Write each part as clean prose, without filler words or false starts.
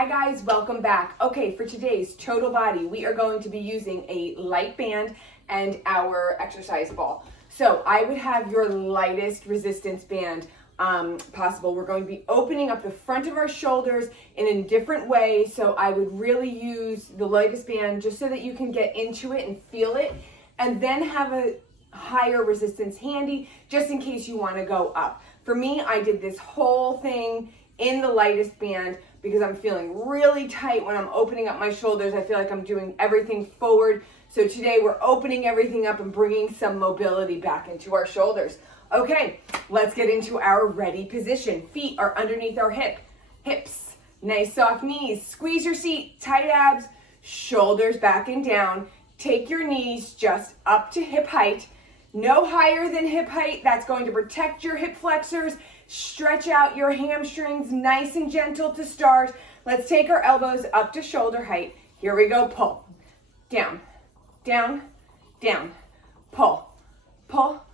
Hi guys, welcome back. Okay, for today's total body, we are going to be using a light band and our exercise ball. So I would have your lightest resistance band possible. We're going to be opening up the front of our shoulders in a different way. So I would really use the lightest band just so that you can get into it and feel it, and then have a higher resistance handy just in case you want to go up. For me, I did this whole thing in the lightest band because I'm feeling really tight when I'm opening up my shoulders. I feel like I'm doing everything forward. So today we're opening everything up and bringing some mobility back into our shoulders. Okay, let's get into our ready position. Feet are underneath our hips. Nice soft knees. Squeeze your seat, tight abs, shoulders back and down. Take your knees just up to hip height. No higher than hip height. That's going to protect your hip flexors. Stretch out your hamstrings, nice and gentle to start. Let's take our elbows up to shoulder height. Here we go, pull. Down, down, down. Pull, pull,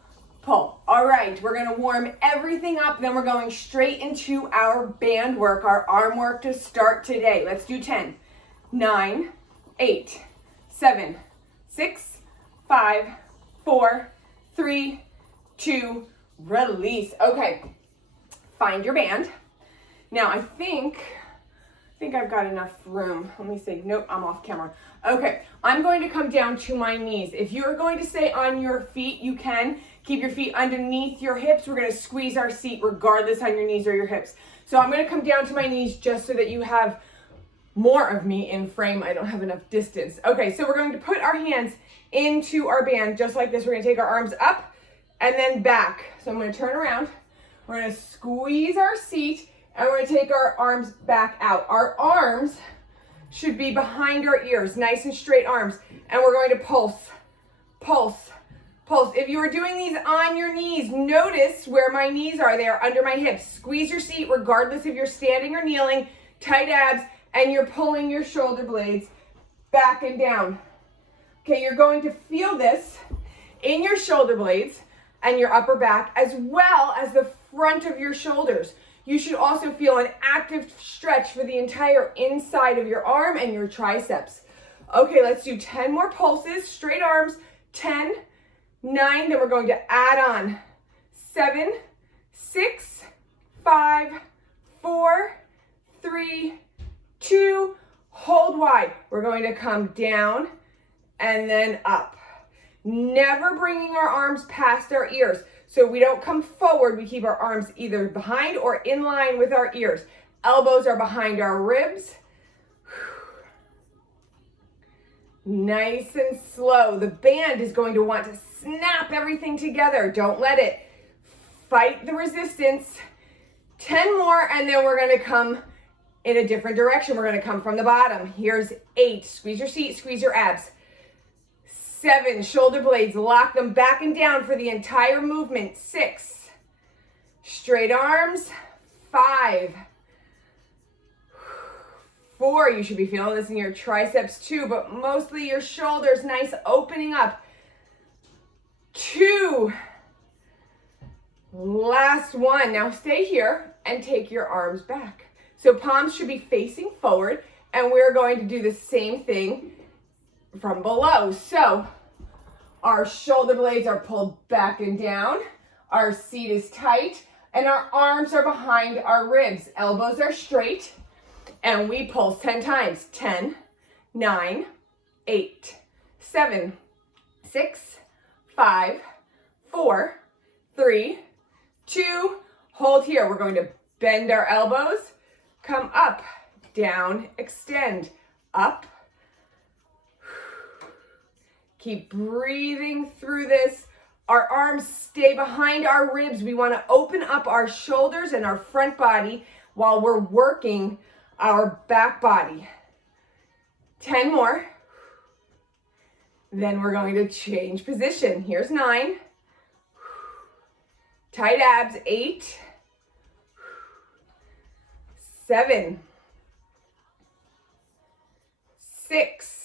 pull. All right, we're gonna warm everything up, then we're going straight into our band work, our arm work to start today. Let's do 10, 9, 8, 7, 6, 5, 4, 3, 2, release. Okay. Find your band. Now I think I've got enough room. Let me see. Nope, I'm off camera. Okay, I'm going to come down to my knees. If you're going to stay on your feet, you can. Keep your feet underneath your hips. We're going to squeeze our seat regardless on your knees or your hips. So I'm going to come down to my knees just so that you have more of me in frame. I don't have enough distance. Okay, so we're going to put our hands into our band just like this. We're going to take our arms up and then back. So I'm going to turn around. We're going to squeeze our seat and we're going to take our arms back out. Our arms should be behind our ears, nice and straight arms. And we're going to pulse, pulse, pulse. If you are doing these on your knees, notice where my knees are. They are under my hips. Squeeze your seat regardless if you're standing or kneeling, tight abs, and you're pulling your shoulder blades back and down. Okay, you're going to feel this in your shoulder blades and your upper back, as well as the front of your shoulders. You should also feel an active stretch for the entire inside of your arm and your triceps. Okay, let's do 10 more pulses, straight arms, 10, 9, then we're going to add on 7, 6, 5, 4, 3, 2, hold wide. We're going to come down and then up. Never bringing our arms past our ears. So we don't come forward, we keep our arms either behind or in line with our ears. Elbows are behind our ribs. Nice and slow. The band is going to want to snap everything together. Don't let it. Fight the resistance. 10 more, and then we're going to come in a different direction. We're going to come from the bottom. Here's 8. Squeeze your seat, squeeze your abs. 7, shoulder blades, lock them back and down for the entire movement. 6, straight arms. 5, 4, you should be feeling this in your triceps too, but mostly your shoulders, nice opening up. 2, last one. Now stay here and take your arms back. So palms should be facing forward, and we're going to do the same thing from below. So our shoulder blades are pulled back and down, our seat is tight, and our arms are behind our ribs. Elbows are straight, and we pulse 10 times. 10, 9, 8, 7, 6, 5, 4, 3, 2, hold here. We're going to bend our elbows, come up, down, extend, up. Keep breathing through this. Our arms stay behind our ribs. We want to open up our shoulders and our front body while we're working our back body. 10 more. Then we're going to change position. Here's 9. Tight abs. 8. 7. 6.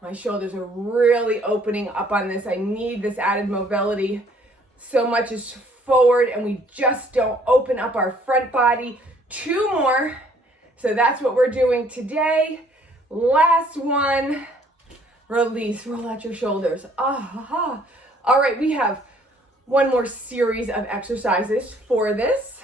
My shoulders are really opening up on this. I need this added mobility. So much is forward and we just don't open up our front body. 2 more. So that's what we're doing today. Last one. Release, roll out your shoulders. All right, we have one more series of exercises for this.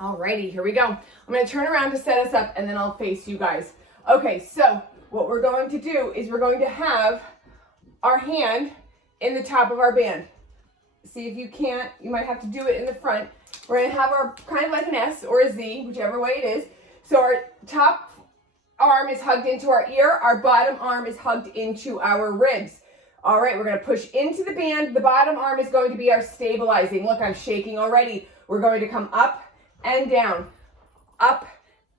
Alrighty, here we go. I'm gonna turn around to set us up and then I'll face you guys. Okay, so what we're going to do is we're going to have our hand in the top of our band. See if you can't, you might have to do it in the front. We're gonna have our, kind of like an S or a Z, whichever way it is. So our top arm is hugged into our ear, our bottom arm is hugged into our ribs. All right, we're gonna push into the band. The bottom arm is going to be our stabilizing. Look, I'm shaking already. We're going to come up and down, up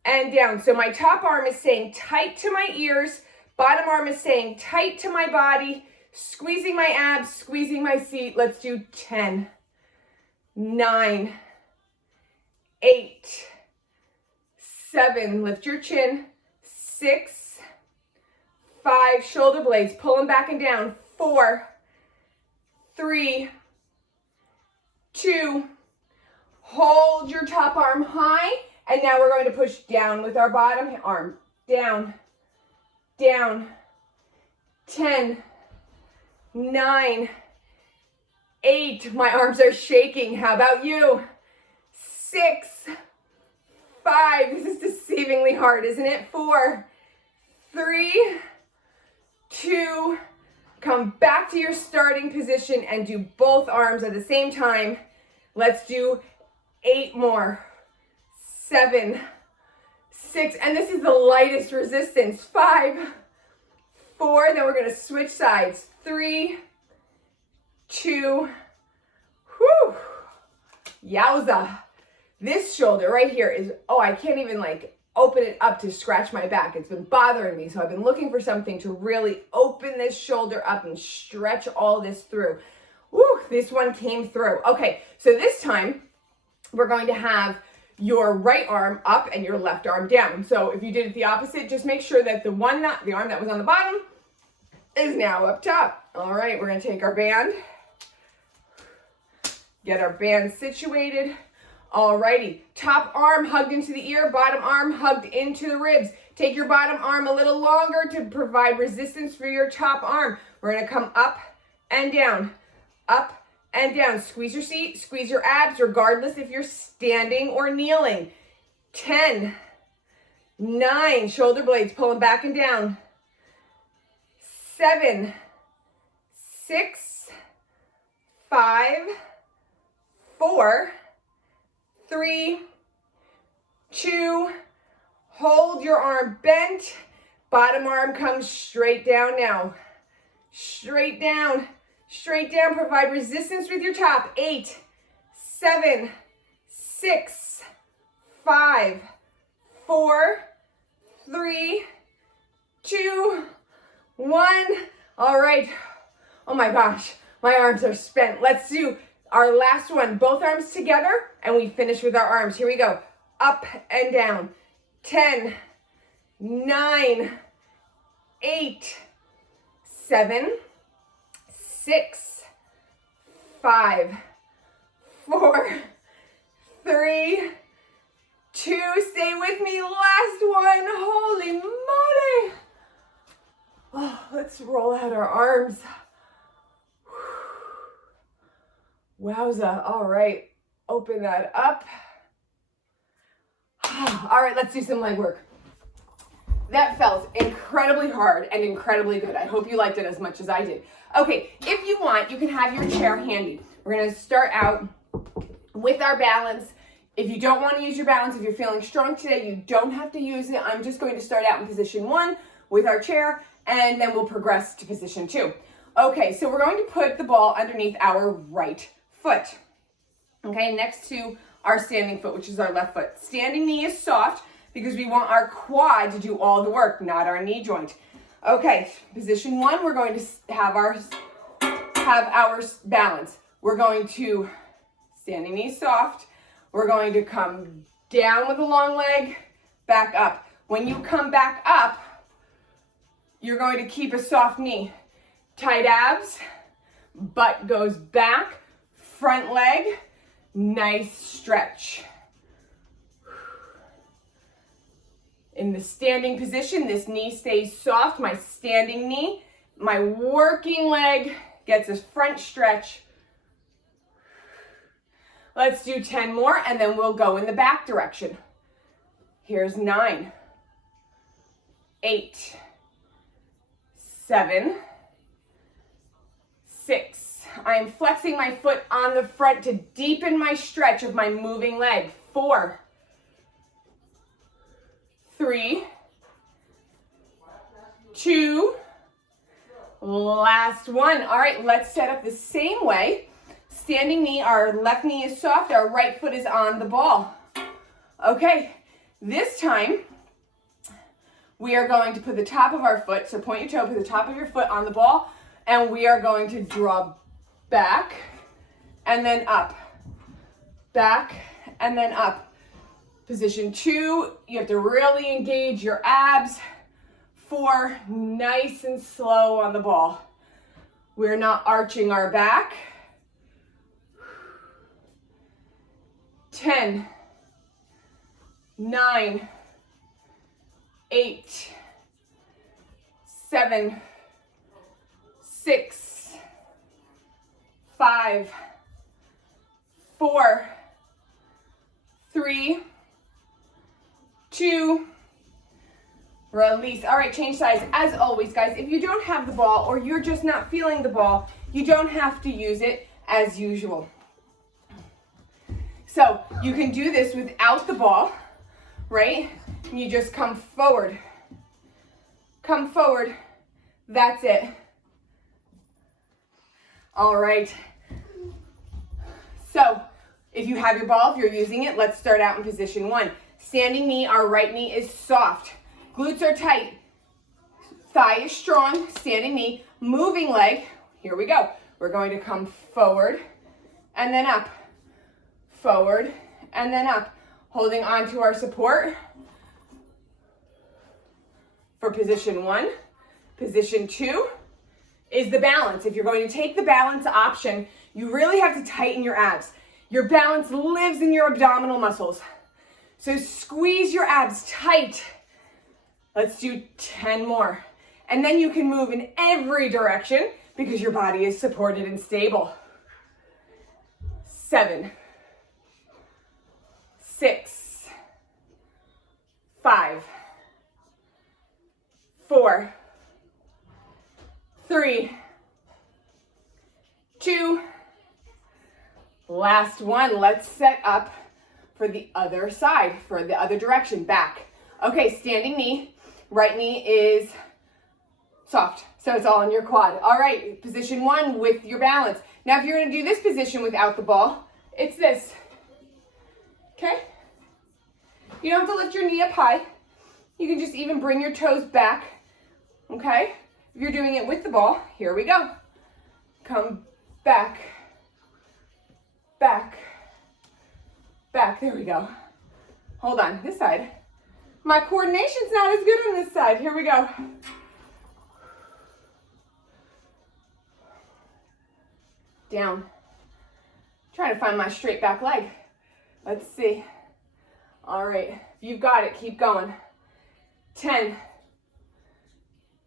and down. So my top arm is staying tight to my ears, bottom arm is staying tight to my body, squeezing my abs, squeezing my seat. Let's do 10, 9, 8, 7, lift your chin, 6, 5, shoulder blades, pull them back and down, 4, 3, 2, hold your top arm high, and now we're going to push down with our bottom arm, down, down, 10, 9, 8, my arms are shaking, how about you? 6, 5, this is deceivingly hard, isn't it? 4, 3, 2, come back to your starting position and do both arms at the same time. Let's do 8 more, 7, 6, and this is the lightest resistance, 5, 4, then we're gonna switch sides, 3, 2, whew, yowza. This shoulder right here is, oh, I can't even like open it up to scratch my back. It's been bothering me, so I've been looking for something to really open this shoulder up and stretch all this through. Woo, this one came through. Okay, so this time we're going to have your right arm up and your left arm down. So if you did it the opposite, just make sure that the arm that was on the bottom is now up top. All right, we're gonna take our band, get our band situated. Alrighty, top arm hugged into the ear, bottom arm hugged into the ribs. Take your bottom arm a little longer to provide resistance for your top arm. We're gonna come up and down, up and down. Squeeze your seat, squeeze your abs, regardless if you're standing or kneeling. 10, 9, shoulder blades pulling back and down. 7, 6, 5, 4, 3, 2, hold your arm bent, bottom arm comes straight down now. Straight down, provide resistance with your top. 8, 7, 6, 5, 4, 3, 2, 1. All right, oh my gosh, my arms are spent. Let's do our last one, both arms together, and we finish with our arms. Here we go, up and down. 10, 9, 8, 7, 6, 5, 4, 3, 2, stay with me, last one, holy moly. Oh, let's roll out our arms. Wowza, all right, open that up. All right, let's do some leg work. That felt incredibly hard and incredibly good. I hope you liked it as much as I did. Okay, if you want, you can have your chair handy. We're gonna start out with our balance. If you don't wanna use your balance, if you're feeling strong today, you don't have to use it. I'm just going to start out in position 1 with our chair, and then we'll progress to position 2. Okay, so we're going to put the ball underneath our right foot, okay, next to our standing foot, which is our left foot. Standing knee is soft because we want our quad to do all the work, not our knee joint. Okay, position 1, we're going to have our balance. We're going to, standing knee soft, we're going to come down with a long leg, back up. When you come back up, you're going to keep a soft knee. Tight abs, butt goes back, front leg, nice stretch. In the standing position, this knee stays soft, my standing knee. My working leg gets a front stretch. Let's do 10 more, and then we'll go in the back direction. Here's 9, 8, 7, 6. I am flexing my foot on the front to deepen my stretch of my moving leg. 4, 3, 2, last one. All right, let's set up the same way. Standing knee, our left knee is soft, our right foot is on the ball. Okay, this time we are going to put the top of our foot, so point your toe, put the top of your foot on the ball, and we are going to draw back and then up. Back and then up. Position 2, you have to really engage your abs. 4, nice and slow on the ball. We're not arching our back. 10, 9, 8, 7, 6, 5, 4, 3, 2, release. All right, change sides. As always, guys, if you don't have the ball or you're just not feeling the ball, you don't have to use it as usual. So you can do this without the ball, right? And you just come forward. Come forward. That's it. All right. So if you have your ball, if you're using it, let's start out in position 1. Standing knee, our right knee is soft. Glutes are tight. Thigh is strong. Standing knee, moving leg. Here we go. We're going to come forward and then up. Forward and then up. Holding on to our support for position 1. Position 2 is the balance. If you're going to take the balance option, you really have to tighten your abs. Your balance lives in your abdominal muscles. So squeeze your abs tight. Let's do 10 more. And then you can move in every direction because your body is supported and stable. 7, 6, 5, 4, 3, 2, last one. Let's set up for the other side, for the other direction, back. Okay, standing knee, right knee is soft, so it's all in your quad. All right, position 1 with your balance. Now, if you're gonna do this position without the ball, it's this, okay? You don't have to lift your knee up high. You can just even bring your toes back, okay? If you're doing it with the ball, here we go. Come back, back, back, there we go. Hold on, this side. My coordination's not as good on this side. Here we go. Down. Trying to find my straight back leg. Let's see. All right, if you've got it, keep going. 10,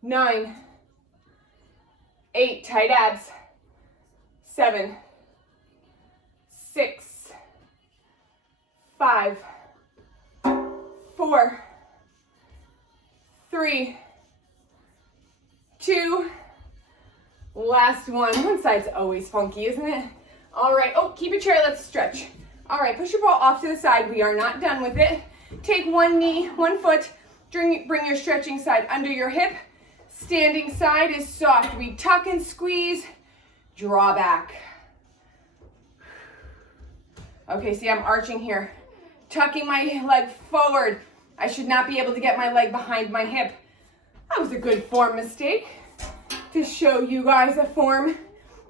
9, 8, tight abs. 7, 6, 5, 4, 3, 2, last one. One side's always funky, isn't it? All right, oh, keep your chair, let's stretch. All right, push your ball off to the side. We are not done with it. Take one knee, one foot, bring your stretching side under your hip. Standing side is soft. We tuck and squeeze, draw back. Okay, see, I'm arching here. Tucking my leg forward. I should not be able to get my leg behind my hip. That was a good form mistake to show you guys a form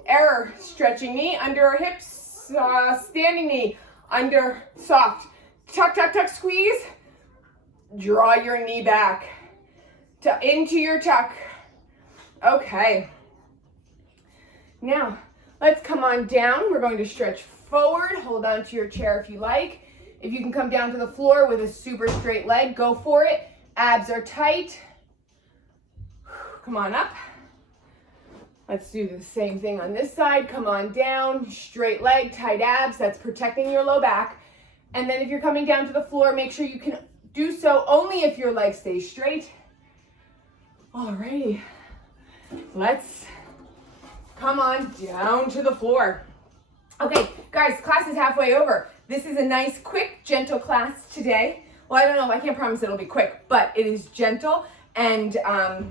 error. Stretching knee, under our hips, standing knee, under, soft. Tuck, tuck, tuck, squeeze. Draw your knee back into your tuck. Okay. Now, let's come on down. We're going to stretch forward. Hold on to your chair if you like. If you can come down to the floor with a super straight leg, go for it. Abs are tight. Come on up. Let's do the same thing on this side. Come on down, straight leg, tight abs. That's protecting your low back. And then if you're coming down to the floor, make sure you can do so only if your leg stays straight. Alrighty, let's come on down to the floor. Okay, guys, class is halfway over. This is a nice, quick, gentle class today. Well, I don't know, I can't promise it'll be quick, but it is gentle, and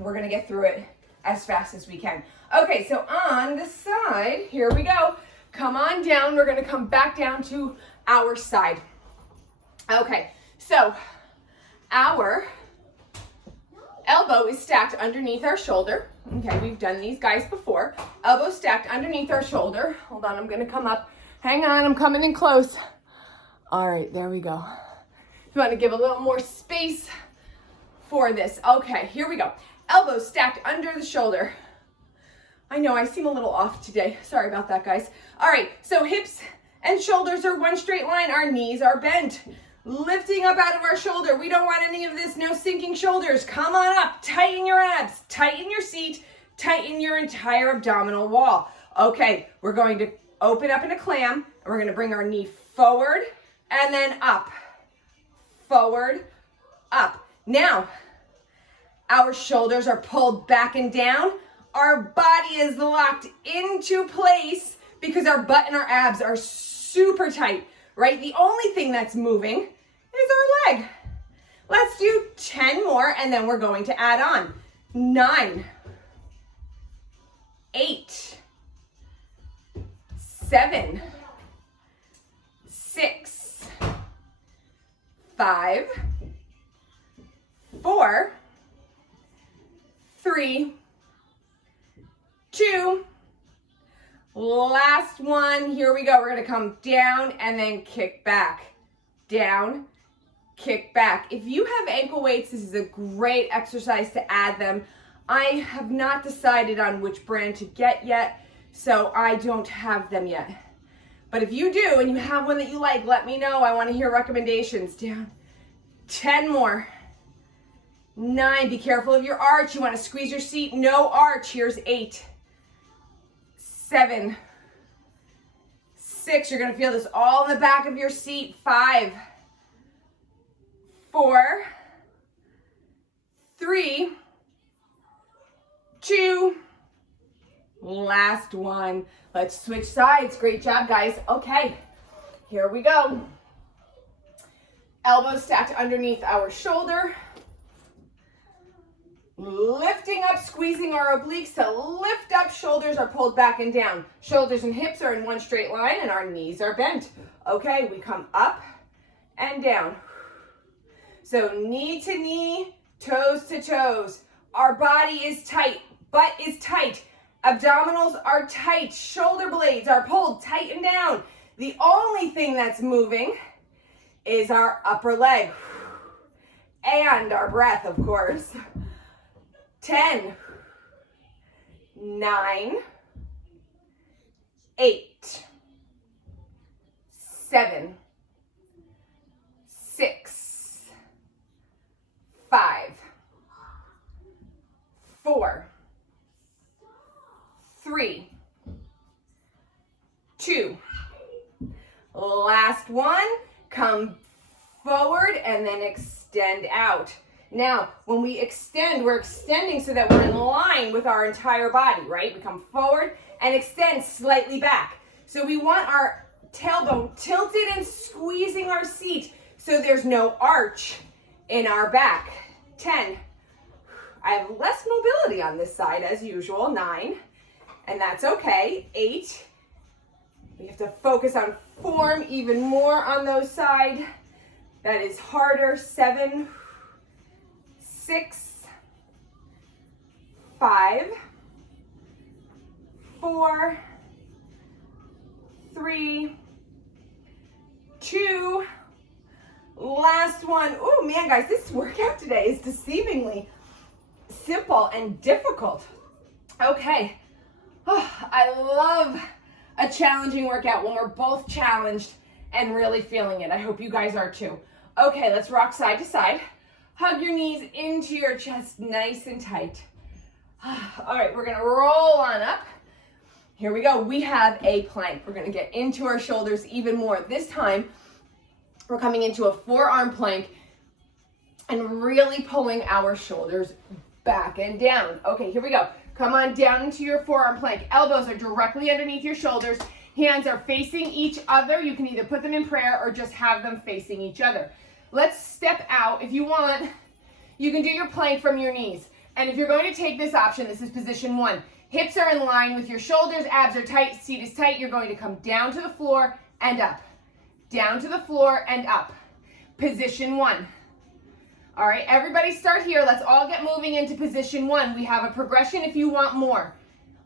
we're gonna get through it as fast as we can. Okay, so on the side, here we go. Come on down, we're gonna come back down to our side. Okay, so our elbow is stacked underneath our shoulder. Okay, we've done these guys before. Elbow stacked underneath our shoulder. Hold on, I'm gonna come up. Hang on, I'm coming in close. All right, there we go. You wanna give a little more space for this. Okay, here we go. Elbow stacked under the shoulder. I know I seem a little off today. Sorry about that, guys. All right, so hips and shoulders are one straight line. Our knees are bent. Lifting up out of our shoulder. We don't want any of this, no sinking shoulders. Come on up, tighten your abs, tighten your seat, tighten your entire abdominal wall. Okay, we're going to open up in a clam, and we're gonna bring our knee forward and then up, forward, up. Now, our shoulders are pulled back and down. Our body is locked into place because our butt and our abs are super tight, right? The only thing that's moving is our leg. Let's do 10 more, and then we're going to add on. 9, 8, 7, 6, 5, 4, 3, 2, last one. Here we go. We're going to come down and then kick back. Down, kick back. If you have ankle weights, this is a great exercise to add them. I have not decided on which brand to get yet, so I don't have them yet. But if you do and you have one that you like, let me know. I want to hear recommendations. Down. 10 more. 9, be careful of your arch. You want to squeeze your seat. No arch. Here's 8. 7, 6, you're going to feel this all in the back of your seat. 5, 4, 3, 2, last one. Let's switch sides. Great job, guys. Okay, here we go. Elbows stacked underneath our shoulder. Lifting up, squeezing our obliques to lift up. Shoulders are pulled back and down. Shoulders and hips are in one straight line, and our knees are bent. Okay, we come up and down. So knee to knee, toes to toes. Our body is tight, butt is tight, abdominals are tight, shoulder blades are pulled tight and down. The only thing that's moving is our upper leg and our breath, of course. 10, 9, 8, 7, 6, 5, 4, 3, 2. Last one. Come forward and then extend out. Now, when we extend, we're extending so that we're in line with our entire body, right? We come forward and extend slightly back. So we want our tailbone tilted and squeezing our seat so there's no arch in our back. 10. I have less mobility on this side as usual. 9. And that's okay. 8. We have to focus on form even more on those sides. That is harder. 7. 6, 5, 4, 3, 2, last one. Oh man, guys, this workout today is deceivingly simple and difficult. Okay, I love a challenging workout when we're both challenged and really feeling it. I hope you guys are too. Okay, let's rock side to side. Hug your knees into your chest, nice and tight. All right, we're gonna roll on up. Here we go. We have a plank. We're gonna get into our shoulders even more. This time, we're coming into a forearm plank and really pulling our shoulders back and down. Okay, here we go. Come on down into your forearm plank. Elbows are directly underneath your shoulders. Hands are facing each other. You can either put them in prayer or just have them facing each other. Let's step out. If you want, you can do your plank from your knees. And if you're going to take this option, this is position 1. Hips are in line with your shoulders, abs are tight, seat is tight. You're going to come down to the floor and up. Down to the floor and up. Position 1. All right, everybody start here. Let's all get moving into position 1. We have a progression if you want more.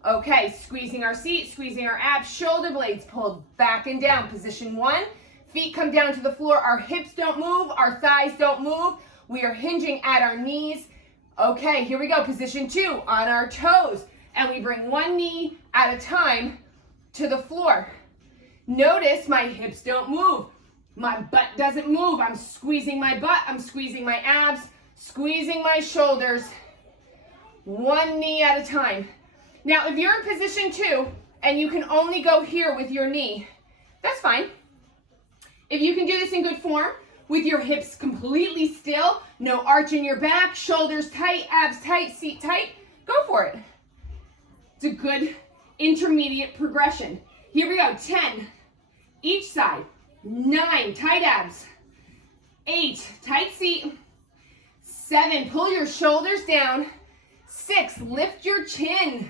Okay, squeezing our seat, squeezing our abs, shoulder blades pulled back and down. Position 1, feet come down to the floor. Our hips don't move, our thighs don't move. We are hinging at our knees. Okay, here we go. Position 2, on our toes. And we bring one knee at a time to the floor. Notice my hips don't move. My butt doesn't move. I'm squeezing my butt. I'm squeezing my abs, squeezing my shoulders. One knee at a time. Now, if you're in position 2 and you can only go here with your knee, that's fine. If you can do this in good form, with your hips completely still, no arch in your back, shoulders tight, abs tight, seat tight, go for it. It's a good intermediate progression. Here we go, 10, each side, 9, tight abs, 8, tight seat, 7, pull your shoulders down, 6, lift your chin,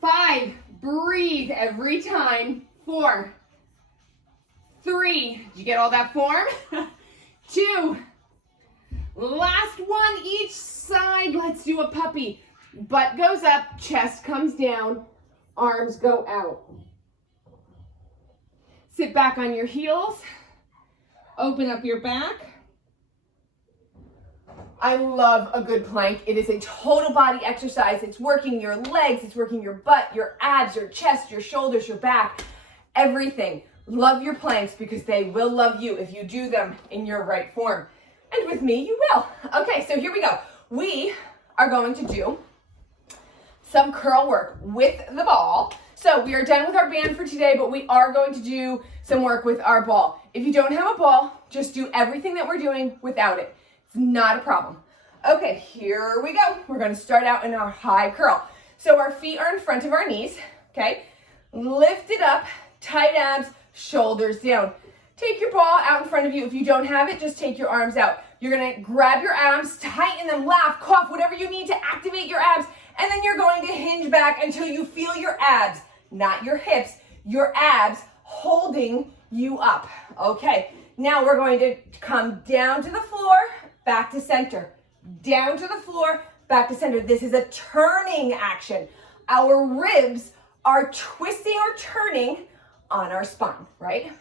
5, breathe every time, 4, 3, did you get all that form? 2, last one each side, let's do a puppy. Butt goes up, chest comes down, arms go out. Sit back on your heels, open up your back. I love a good plank. It is a total body exercise. It's working your legs, it's working your butt, your abs, your chest, your shoulders, your back, everything. Love your planks because they will love you if you do them in your right form. And with me, you will. Okay, so here we go. We are going to do some curl work with the ball. So we are done with our band for today, but we are going to do some work with our ball. If you don't have a ball, just do everything that we're doing without it. It's not a problem. Okay, here we go. We're going to start out in our high curl. So our feet are in front of our knees, okay? Lift it up, tight abs, shoulders down. Take your ball out in front of you. If you don't have it, just take your arms out. You're going to grab your abs, tighten them, laugh, cough, whatever you need to activate your abs, and then you're going to hinge back until you feel your abs, not your hips, your abs holding you up. Okay, now we're going to come down to the floor, back to center. Down to the floor, back to center. This is a turning action. Our ribs are twisting or turning on our spine, right?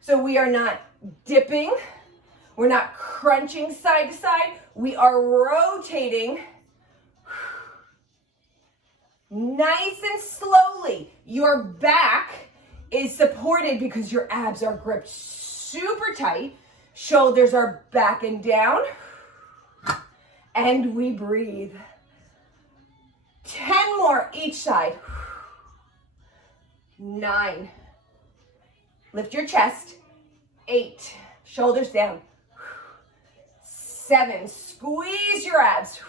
So we are not dipping. We're not crunching side to side. We are rotating nice and slowly. Your back is supported because your abs are gripped super tight. Shoulders are back and down. And we breathe. 10 more each side. 9. Lift your chest. 8. Shoulders down. 7. Squeeze your abs.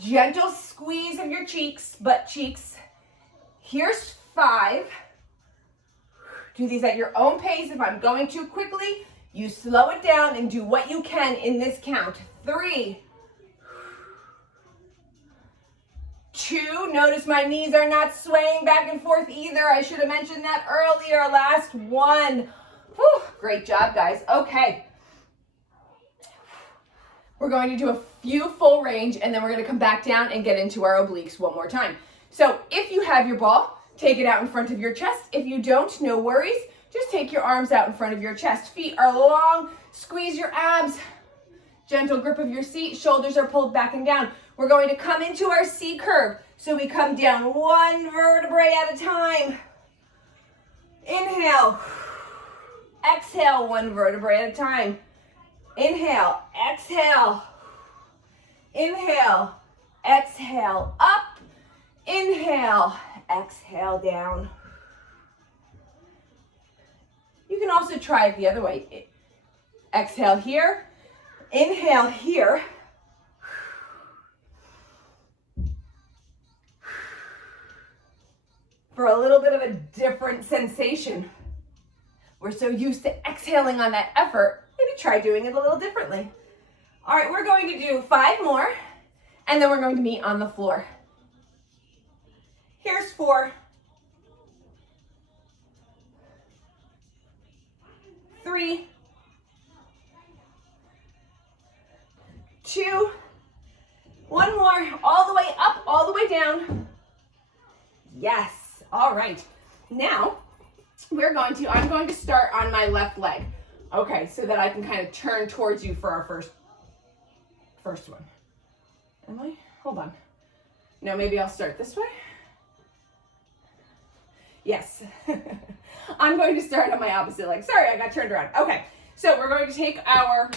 Gentle squeeze of your cheeks, butt cheeks. Here's 5. Do these at your own pace. If I'm going too quickly, you slow it down and do what you can in this count. 3. 2, notice my knees are not swaying back and forth either. I should have mentioned that earlier. Last 1. Whew, great job, guys. Okay. We're going to do a few full range, and then we're going to come back down and get into our obliques one more time. So if you have your ball, take it out in front of your chest. If you don't, no worries. Just take your arms out in front of your chest. Feet are long. Squeeze your abs. Gentle grip of your seat. Shoulders are pulled back and down. We're going to come into our C curve. So we come down one vertebrae at a time. Inhale. Exhale, one vertebrae at a time. Inhale. Exhale. Inhale, exhale, up. Inhale, exhale, down. You can also try it the other way. Exhale here, inhale here. For a little bit of a different sensation. We're so used to exhaling on that effort, maybe try doing it a little differently. All right, we're going to do 5 more, and then we're going to meet on the floor. Here's 4, 3, 2, 1 more, all the way up, all the way down. Yes, all right. Now, I'm going to start on my left leg. Okay, so that I can kind of turn towards you for our first one. Am I? Hold on. No, maybe I'll start this way. Yes. I'm going to start on my opposite leg. Sorry, I got turned around. Okay, so we're going to take our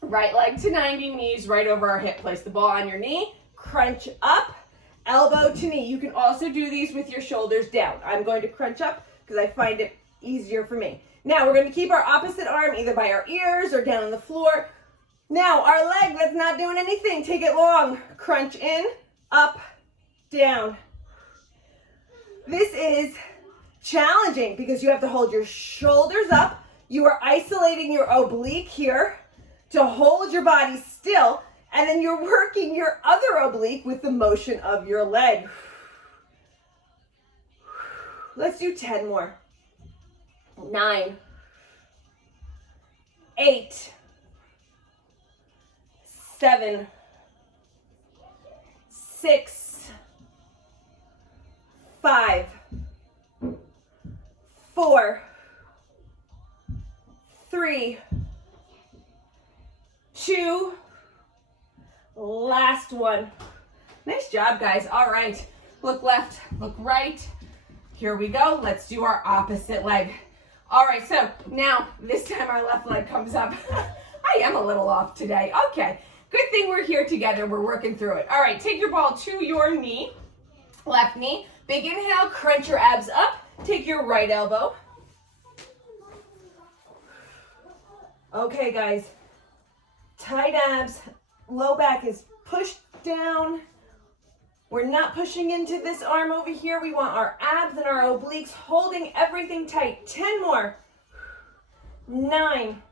right leg to 90, knees right over our hip. Place the ball on your knee, crunch up, elbow to knee. You can also do these with your shoulders down. I'm going to crunch up because I find it easier for me. Now we're going to keep our opposite arm either by our ears or down on the floor. Now our leg that's not doing anything, take it long. Crunch in, up, down. This is challenging because you have to hold your shoulders up. You are isolating your oblique here to hold your body still, and then you're working your other oblique with the motion of your leg. Let's do 10 more. 9, 8, 7, 6, 5, 4, 3, 2, last one. Nice job, guys. All right, look left, look right. Here we go. Let's do our opposite leg. All right, so now this time our left leg comes up. I am a little off today. Okay, good thing we're here together. We're working through it. All right, take your ball to your knee, left knee. Big inhale, crunch your abs up. Take your right elbow. Okay, guys, tight abs, low back is pushed down. We're not pushing into this arm over here. We want our abs and our obliques holding everything tight. 10 more. 9,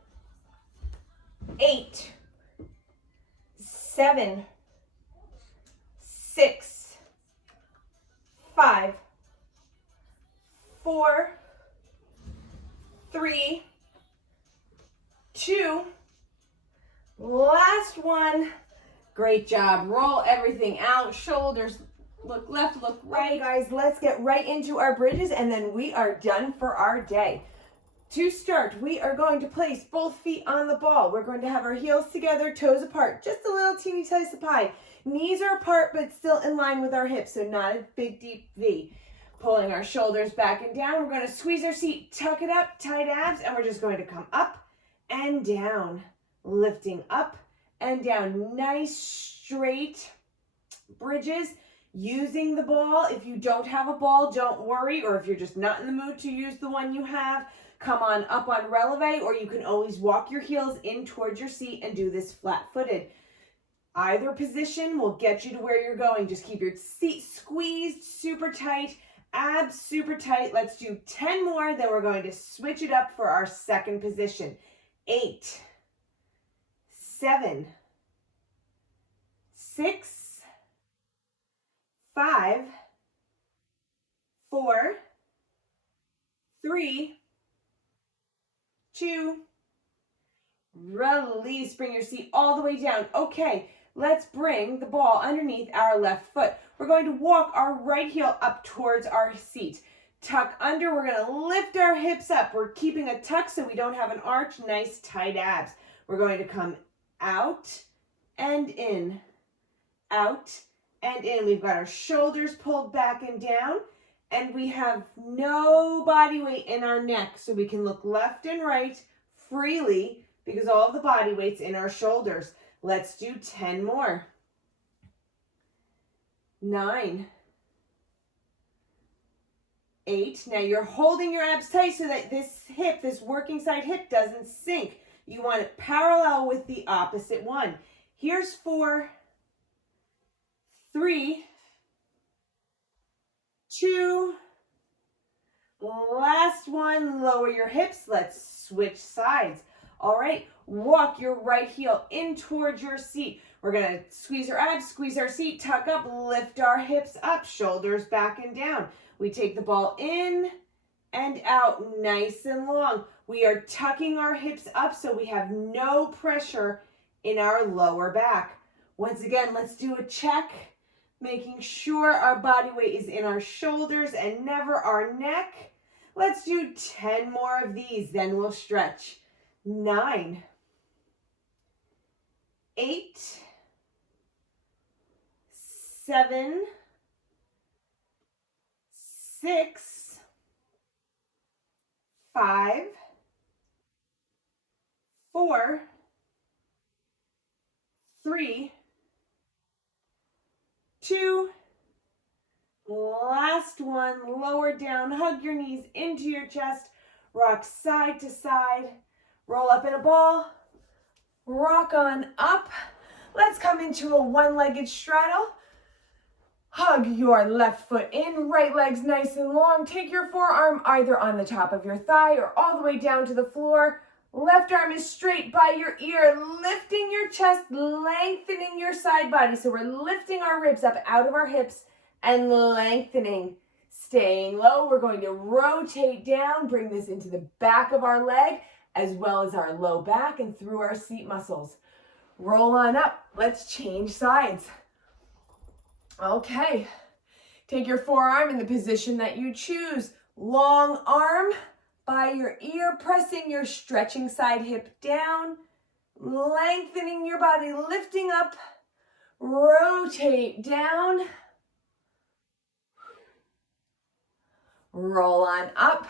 8, 7, 6, 5, 4, 3, 2, last one. Great job. Roll everything out. Shoulders look left, look right. Okay, guys, let's get right into our bridges, and then we are done for our day. To start, we are going to place both feet on the ball. We're going to have our heels together, toes apart, just a little teeny slice of pie. Knees are apart, but still in line with our hips, so not a big, deep V. Pulling our shoulders back and down. We're going to squeeze our seat, tuck it up, tight abs, and we're just going to come up and down, lifting up and down. Nice straight bridges using the ball. If you don't have a ball, don't worry, or if you're just not in the mood to use the one you have, come on up on releve, or you can always walk your heels in towards your seat and do this flat-footed. Either position will get you to where you're going. Just keep your seat squeezed super tight, abs super tight. Let's do 10 more, then we're going to switch it up for our second position. 8, 7, 6, 5, 4, 3, 2, release. Bring your seat all the way down. Okay, let's bring the ball underneath our left foot. We're going to walk our right heel up towards our seat. Tuck under. We're going to lift our hips up. We're keeping a tuck so we don't have an arch. Nice tight abs. We're going to come out and in, out and in. We've got our shoulders pulled back and down, and we have no body weight in our neck, so we can look left and right freely because all of the body weight's in our shoulders. Let's do 10 more. 9, 8. Now you're holding your abs tight so that this hip, this working side hip, doesn't sink. You want it parallel with the opposite one. Here's 4, 3, 2, last one. Lower your hips. Let's switch sides. All right, walk your right heel in towards your seat. We're gonna squeeze our abs, squeeze our seat, tuck up, lift our hips up, shoulders back and down. We take the ball in and out, nice and long. We are tucking our hips up so we have no pressure in our lower back. Once again, let's do a check, making sure our body weight is in our shoulders and never our neck. Let's do 10 more of these, then we'll stretch. 9, 8, 7, 6, 5, 4, 3, 2, last one. Lower down, hug your knees into your chest, rock side to side, roll up in a ball, rock on up. Let's come into a one-legged straddle. Hug your left foot in, right leg's nice and long. Take your forearm either on the top of your thigh or all the way down to the floor. Left arm is straight by your ear, lifting your chest, lengthening your side body. So we're lifting our ribs up out of our hips and lengthening. Staying low, we're going to rotate down, bring this into the back of our leg as well as our low back and through our seat muscles. Roll on up. Let's change sides. Okay. Take your forearm in the position that you choose. Long arm by your ear, pressing your stretching side hip down, lengthening your body, lifting up, rotate down, roll on up.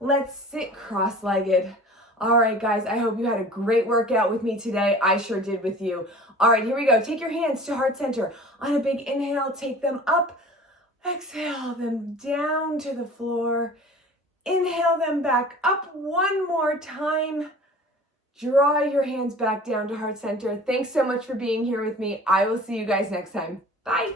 Let's sit cross-legged. All right, guys, I hope you had a great workout with me today. I sure did with you. All right, here we go. Take your hands to heart center. On a big inhale, take them up. Exhale them down to the floor. Inhale them back up one more time. Draw your hands back down to heart center. Thanks so much for being here with me. I will see you guys next time. Bye.